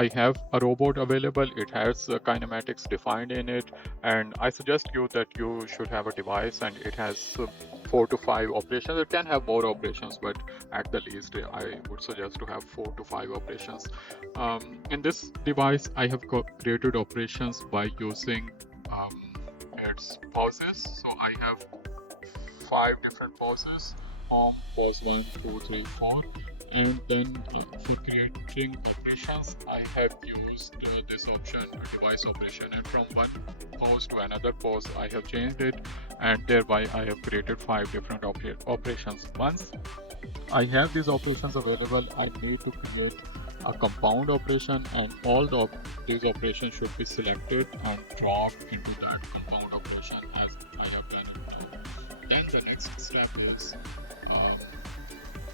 I have a robot available. It has kinematics defined in it, and I suggest you that you should have a device and it has 4 to 5 operations. It can have more operations, but at the least I would suggest to have 4 to 5 operations. In this device I have created operations by using its pauses. So I have 5 different pauses: home, pause 1, 2, 3, 4. And then for creating operations, I have used this option, device operation, and from one pause to another pause, I have changed it, and thereby I have created 5 different operations. Once I have these operations available, I need to create a compound operation, and all these operations should be selected and dropped into that compound operation as I have done it now. Then the next step is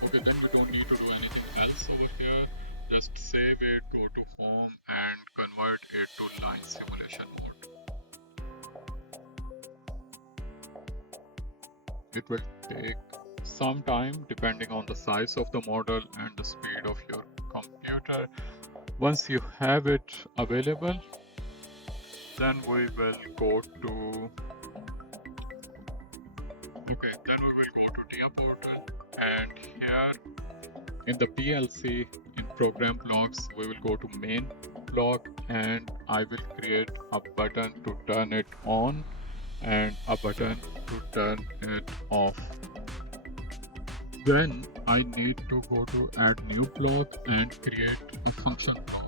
okay, then you don't need to do anything else over here. Just save it, go to home, and convert it to line simulation mode. It will take some time depending on the size of the model and the speed of your computer. Once you have it available, then we will go to DIA portal, and here in the PLC, in program blocks, we will go to main block, and I will create a button to turn it on and a button to turn it off. Then I need to go to add new block and create a function block.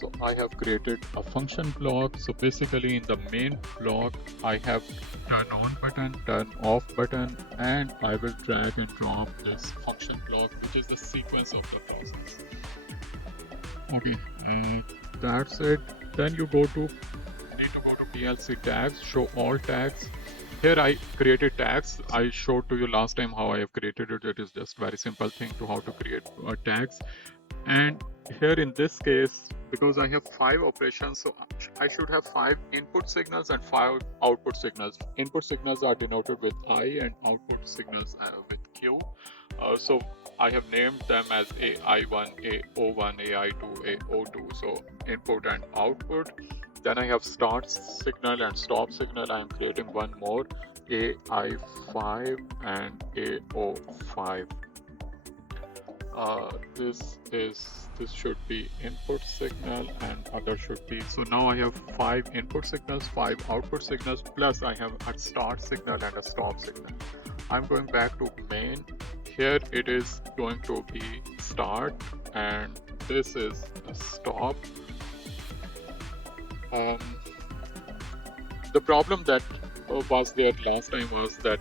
So I have created a function block. So basically in the main block, I have turn on button, turn off button, and I will drag and drop this function block, which is the sequence of the process. Okay, and that's it. Then you need to go to PLC tags, show all tags. Here I created tags. I showed to you last time how I have created it. It is just very simple thing to how to create tags. And here in this case, because I have 5 operations, so I should have 5 input signals and 5 output signals. Input signals are denoted with I and output signals with Q. So I have named them as AI1, AO1, AI2, AO2, so input and output. Then I have start signal and stop signal. I am creating one more, AI5 and AO5. This should be input signal and other should be, so now I have 5 input signals, 5 output signals, plus I have a start signal and a stop signal. I'm going back to main. Here it is going to be start and this is a stop. The problem that was there last time was that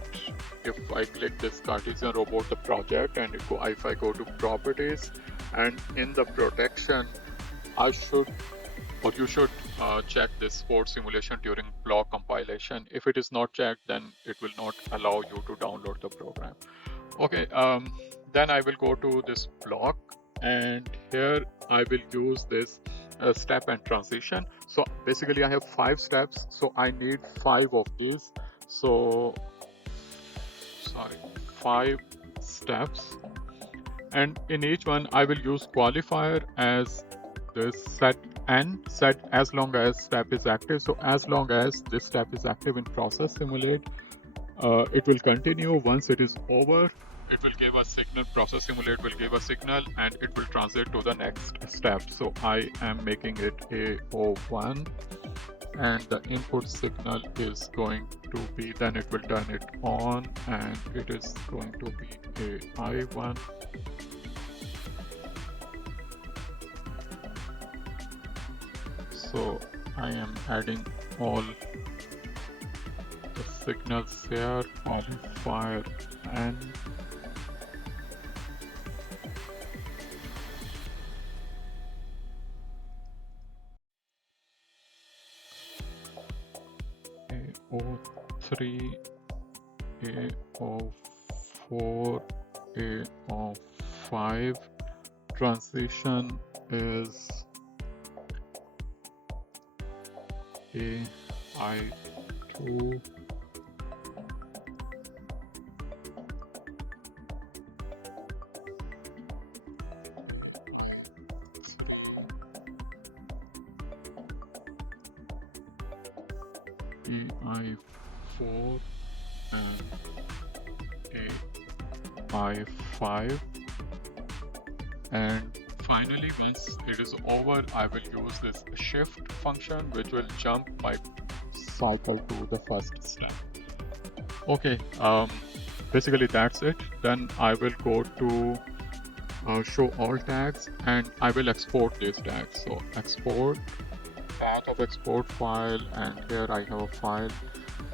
if I click this Cartesian robot, the project, and if I go to properties, and in the protection, you should check this sport simulation during block compilation. If it is not checked, then it will not allow you to download the program. Okay, then I will go to this block, and here I will use this step and transition. So basically I have 5 steps, so I need 5 of these. So 5 steps, and in each one I will use qualifier as this set as long as step is active. So as long as this step is active in process simulate, it will continue. Once it is over, it will give a signal. Process simulate will give a signal and it will transit to the next step. So I am making it AO1, and the input signal is going to be, then it will turn it on, and it is going to be AI1. So I am adding all the signals here, qualifier and AO3, AO4, AO5. Transition is AI2. AI4 and AI5, and finally once it is over I will use this shift function which will jump my cycle to the first step. Okay, basically that's it. Then I will go to show all tags and I will export these tags. So export, path of export file, and here I have a file.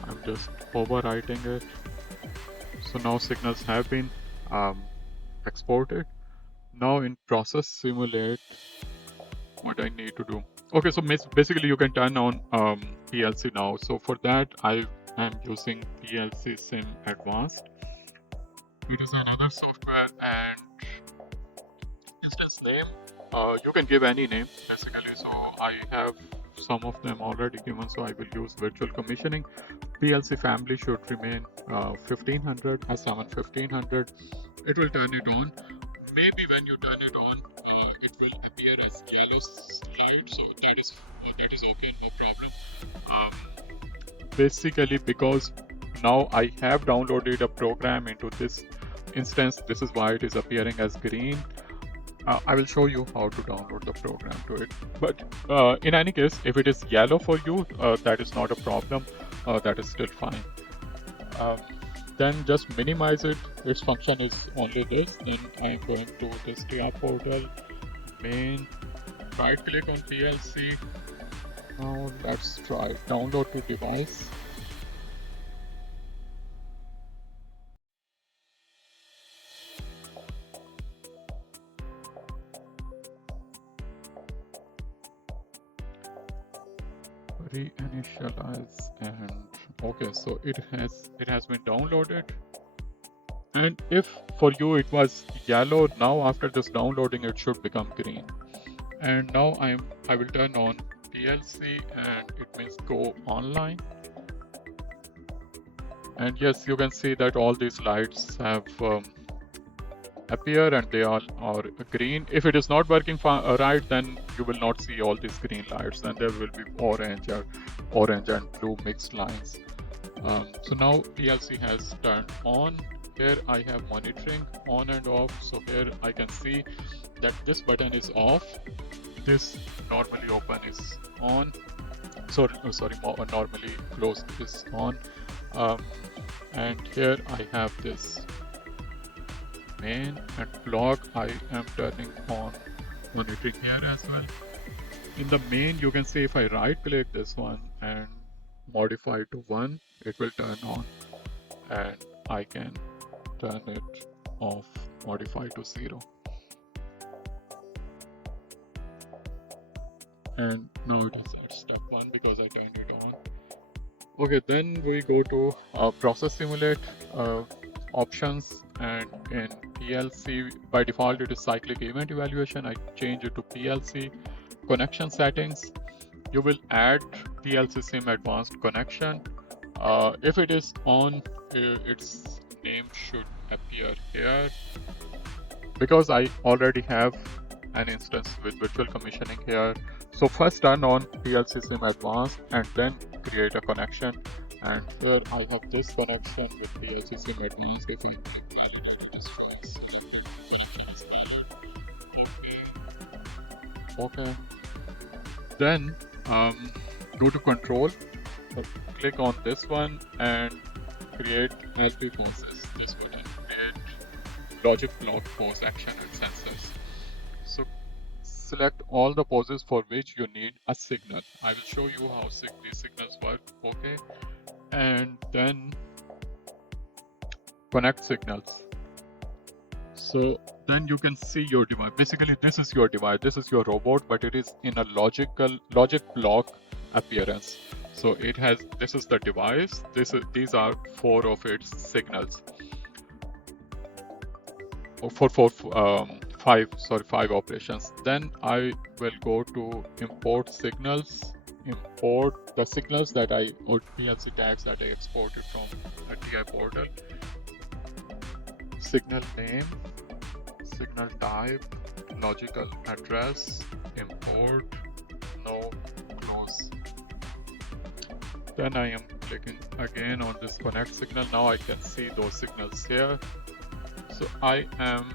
I'm just overwriting it. So now signals have been exported. Now in process simulate, what I need to do. Okay, so basically you can turn on PLC now. So for that I am using PLC Sim Advanced. It is another software, and instance name, you can give any name basically. So I have some of them already given, so I will use virtual commissioning. PLC family should remain 1500, S7 1500. It will turn it on. Maybe when you turn it on, it will appear as yellow light, so that is okay, no problem. Basically because now I have downloaded a program into this instance, this is why it is appearing as green. I will show you how to download the program to it. But in any case, if it is yellow for you, that is not a problem. That is still fine. Then just minimize it. Its function is only this. Then I am going to this TR portal, main, right click on PLC. Now let's try download to device. Reinitialize, and okay, so it has been downloaded. And if for you it was yellow, now after this downloading it should become green. And now I will turn on PLC, and it means go online. And yes, you can see that all these lights have appear, and they all are green. If it is not working right, then you will not see all these green lights, and there will be orange and blue mixed lines. So now PLC has turned on. Here I have monitoring on and off. So here I can see that this button is off. This normally open is on. Normally close is on. And here I have this main and block. I am turning on monitoring here as well. In the main, you can see if I right click this one and modify to 1, it will turn on, and I can turn it off, modify to 0. And now it is at step 1 because I turned it on. Okay, then we go to process simulate options, and in PLC by default it is cyclic event evaluation. I change it to PLC connection settings. You will add PLC Sim Advanced connection. If it is on, its name should appear here. Because I already have an instance with virtual commissioning here, so first turn on PLC Sim Advanced and then create a connection. And here I have this connection with PLC Sim Advanced. If I validate it is false, connection is valid. Okay. Then go to control, click on this one and create LP process. This one, create logic block pose action and sensors. So select all the poses for which you need a signal. I will show you how these signals work. Okay, and then connect signals. So then you can see your device. Basically, this is your device. This is your robot, but it is in a logic block appearance. So it has, this is the device. These are 4 of its signals. Five operations. Then I will go to import signals. Import the signals that or PLC tags that I exported from the TI portal. Signal name, signal type, logical address, import, no, close. Then I am clicking again on this connect signal. Now I can see those signals here. So I am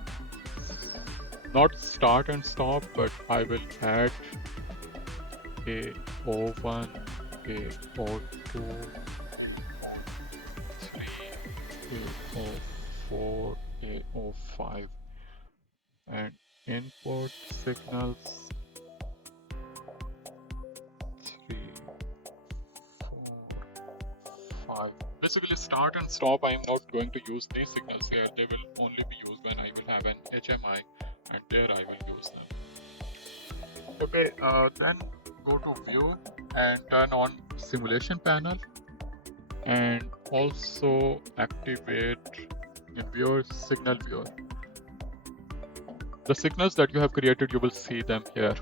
not start and stop, but I will add a O1, a O2, 3, a O4, a O5, and input signals 3, 4, 5. Basically, start and stop, I am not going to use these signals here. They will only be used when I will have an HMI, and there I will use them. Okay, then go to view and turn on simulation panel, and also activate in viewer signal viewer. The signals that you have created, you will see them here.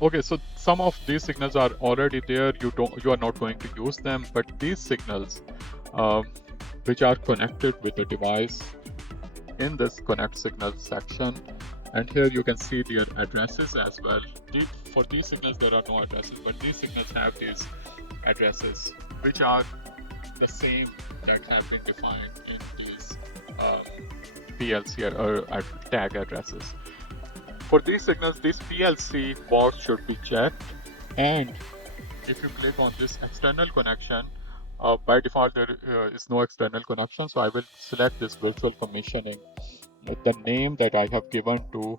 Okay, so some of these signals are already there. You are not going to use them, but these signals, which are connected with the device in this connect signal section, and here you can see their addresses as well. For these signals, there are no addresses, but these signals have these addresses, which are the same that have been defined in these PLC or tag addresses. For these signals, this PLC box should be checked, and if you click on this external connection, by default there is no external connection, so I will select this virtual commissioning, the name that I have given to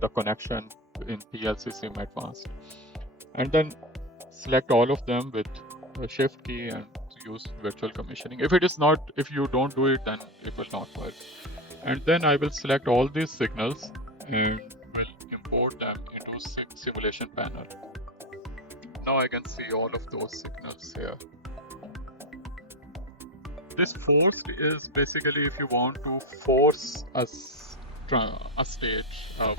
the connection in PLC Sim Advanced, and then select all of them with a shift key and use virtual commissioning. If you don't do it, then it will not work. And then I will select all these signals and will import them into simulation panel. Now I can see all of those signals here. This forced is basically if you want to force a state,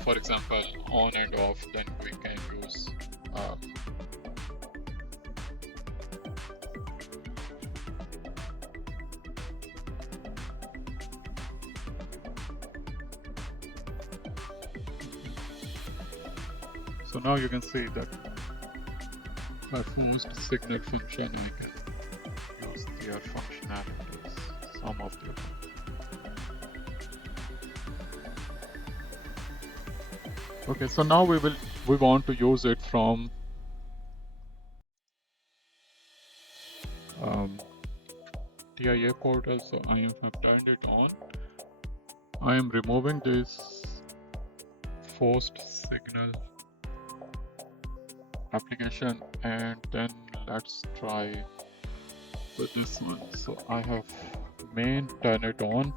for example, on and off, then we can use so now you can see that by forced signal function, we can use their functionalities, some of them. Okay, so now we want to use it from TIA portal. So I have turned it on. I am removing this forced signal application, and then let's try with this one. So I have main, turn it on.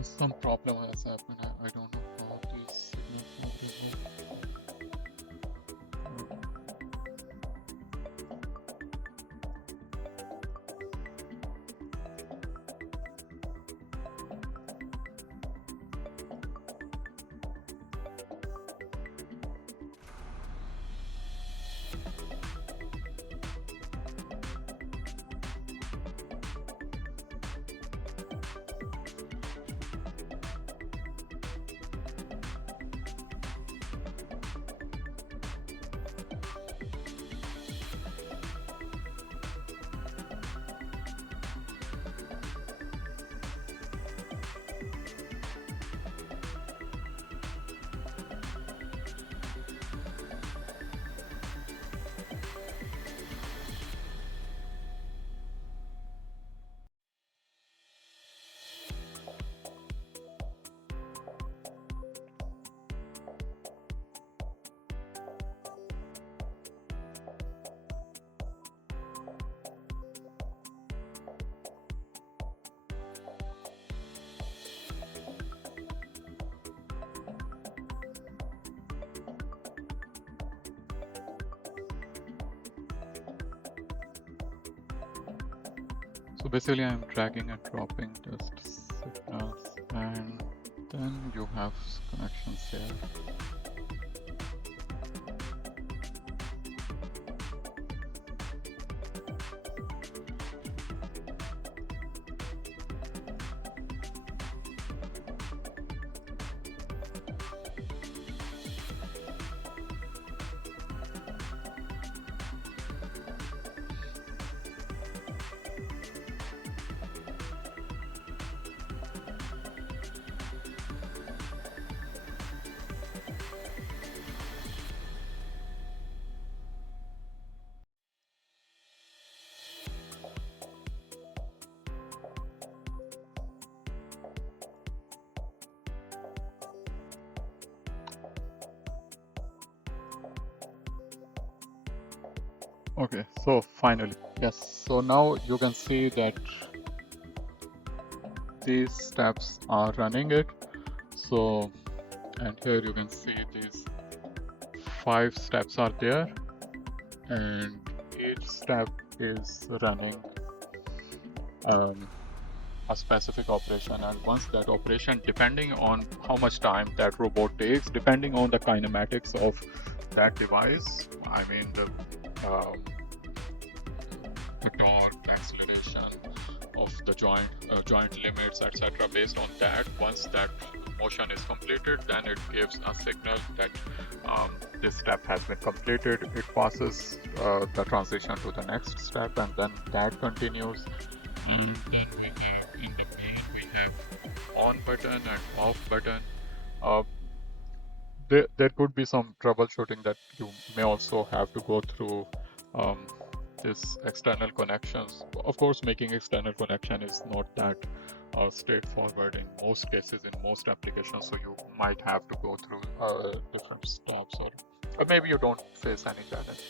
Some problem has happened. I don't know how these signals are visible. So basically I'm dragging and dropping just signals, and then you have connections here. Okay, so finally, yes. So now you can see that these steps are running it. So, and here you can see these 5 steps are there, and each step is running a specific operation. And once that operation, depending on how much time that robot takes, depending on the kinematics of that device, I mean the torque, acceleration of the joint limits, etc. Based on that, once that motion is completed, then it gives a signal that this step has been completed. It passes the transition to the next step, and then that continues. And then we have in the main, we have on button and off button. Uh, there could be some troubleshooting that you may also have to go through this external connections. Of course, making external connection is not that straightforward in most cases, in most applications. So you might have to go through different stops, or maybe you don't face any challenge.